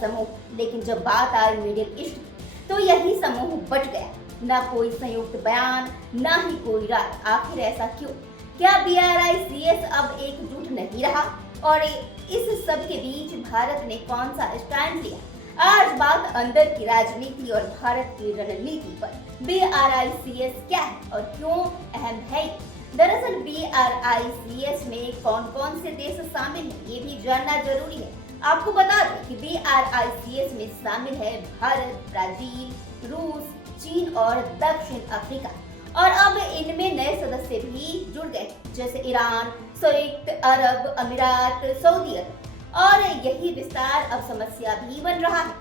समूह, लेकिन जब बात आई मिडिल ईस्ट की, तो यही समूह बच गया। न कोई संयुक्त बयान, न ही कोई राय। आखिर ऐसा क्यों? क्या BRICS अब एकजुट नहीं रहा? और इस सब के बीच भारत ने कौन सा स्टैंड लिया? आज बात अंदर की राजनीति और भारत की रणनीति पर। BRICS क्या है और क्यों अहम है? दरअसल BRICS में कौन कौन से देश शामिल हैं, ये भी जानना जरूरी है। आपको बता दें कि BRICS में शामिल है भारत, ब्राजील, रूस, चीन और दक्षिण अफ्रीका। और अब इनमें नए सदस्य भी जुड़ गए, जैसे ईरान, संयुक्त अरब अमीरात, सऊदी अरब। और यही विस्तार अब समस्या भी बन रहा है।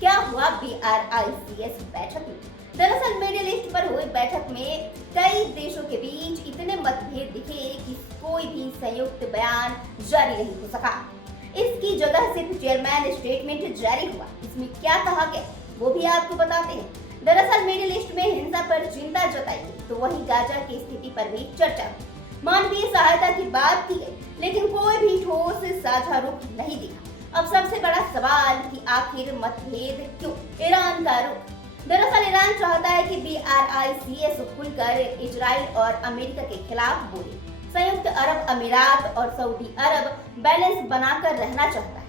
क्या हुआ BRICS बैठक में? दरअसल मिडिल ईस्ट पर हुई बैठक में कई देशों के बीच इतने मतभेद दिखे कि कोई भी संयुक्त बयान जारी नहीं हो सका। इसकी जगह सिर्फ चेयरमैन स्टेटमेंट जारी हुआ। इसमें क्या कहा गया वो भी आपको बताते हैं। दरअसल मिडिल ईस्ट में हिंसा पर चिंता जताई गई, तो वहीं गाजा की स्थिति पर भी चर्चा हुई। मानवीय सहायता की बात की गई, लेकिन कोई भी ठोस साझा रुख नहीं दिखा। अब सबसे बड़ा सवाल कि आखिर मतभेद क्यों? ईरान का रुख। दरअसल ईरान चाहता है कि BRICS खुलकर इजराइल और अमेरिका के खिलाफ बोले। संयुक्त अरब अमीरात और सऊदी अरब बैलेंस बनाकर रहना चाहता है,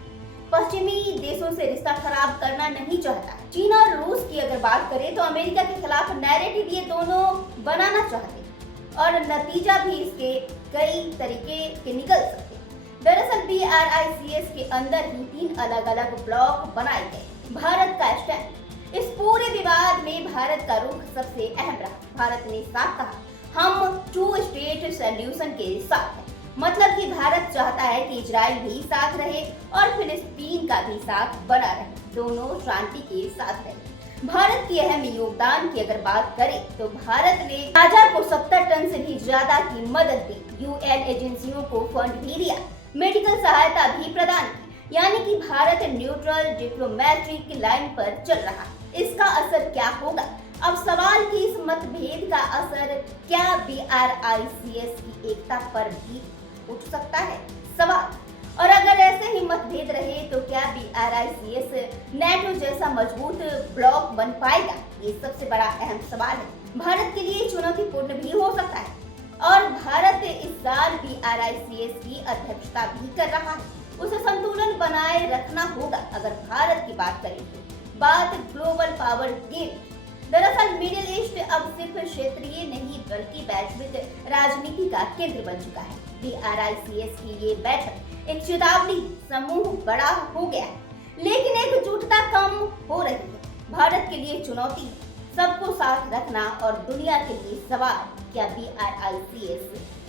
पश्चिमी देशों से रिश्ता खराब करना नहीं चाहता। चीन और रूस की अगर बात करें तो अमेरिका के खिलाफ नैरेटिव ये दोनों बनाना चाहते हैं और नतीजा भी इसके कई तरीके के निकल सकते हैं। दरअसल BRICS के अंदर ही 3 अलग अलग ब्लॉक बनाए गए। भारत का स्टैंड। इस पूरे विवाद में भारत का रुख सबसे अहम रहा। भारत ने साफ कहा, हम 2 स्टेट सॉल्यूशन के साथ हैं। मतलब कि भारत चाहता है कि इजराइल भी साथ रहे और फिलिस्तीन का भी साथ बना रहे, दोनों शांति के साथ रहे। भारत की अहम योगदान की अगर बात करें तो भारत ने गाजा को 70 टन से भी ज्यादा की मदद दी, UN एजेंसियों को फंड भी दिया, मेडिकल सहायता भी प्रदान की। यानी कि भारत न्यूट्रल डिप्लोमेटिक लाइन पर चल रहा है। इसका असर क्या होगा? अब सवाल कि इस मतभेद का असर क्या BRICS की एकता पर भी उठ सकता है सवाल। और अगर ऐसे ही मतभेद रहे तो क्या BRICS नेटो जैसा मजबूत ब्लॉक बन पाएगा? ये सबसे बड़ा अहम सवाल है। भारत के लिए चुनौतीपूर्ण भी हो सकता है और भारत इस साल BRICS की अध्यक्षता भी कर रहा है। उसे संतुलन बनाए रखना होगा। अगर भारत की बात करें तो बात ग्लोबल पावर गेम। दरअसल मिडिल ईस्ट अब सिर्फ क्षेत्रीय नहीं बल्कि वैश्विक राजनीति का केंद्र बन चुका है। BRICS की ये बैठक एक चेतावनी। समूह बड़ा हो गया है, लेकिन एकजुटता कम हो रही है। भारत के लिए चुनौती है सबको साथ रखना और दुनिया के लिए सवाल, क्या BRICS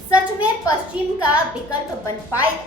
सच में पश्चिम का विकल्प बन पाएगा?